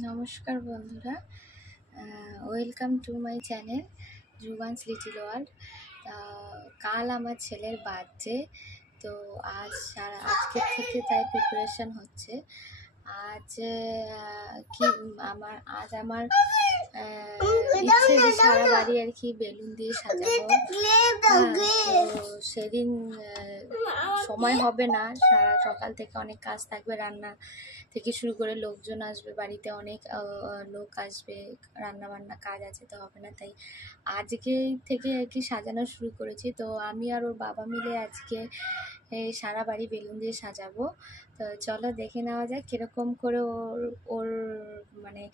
নমস্কার বন্ধুরা, welcome to my channel Juban's little world. কাল আমার ছেলের বার্থডে, তো আজকের থেকে তাই প্রিপারেশন হচ্ছে। আজ আমার ইচ্ছে যে সারা বাড়ি আর কি বেলুন দিয়ে সাজাবো। তো সেদিন সময় হবে না, সারা সকাল থেকে অনেক কাজ থাকবে, রান্না থেকে শুরু করে লোকজন আসবে, বাড়িতে অনেক লোক আসবে, রান্না বান্না কাজ আছে, তো হবে না। তাই আজকে থেকে আর কি সাজানো শুরু করেছি। তো আমি আর ওর বাবা মিলে আজকে সারা বাড়ি বেলুন দিয়ে সাজাবো। তো চলো দেখে নেওয়া যাক কীরকম করে ওর মানে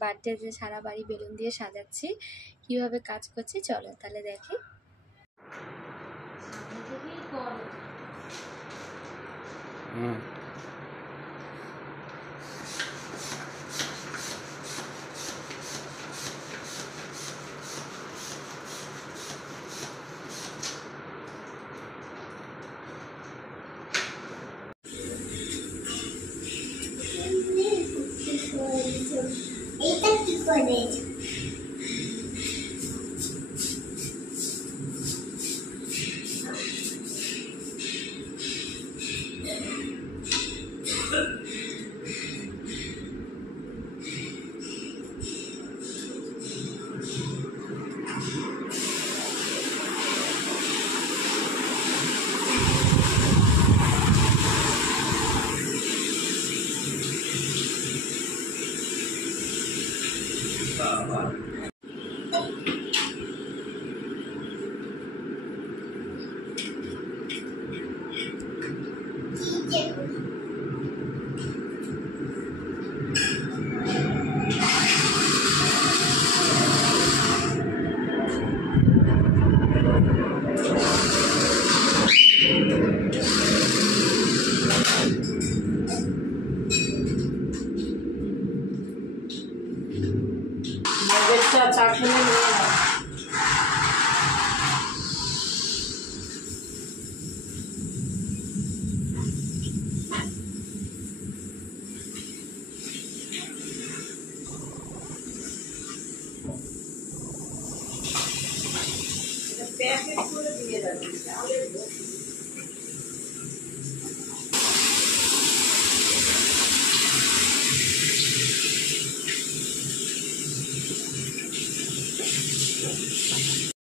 বার্থডেতে সারা বাড়ি বেলুন দিয়ে সাজাচ্ছি, কীভাবে কাজ করছি। চলো তাহলে দেখি। এটা কি করে?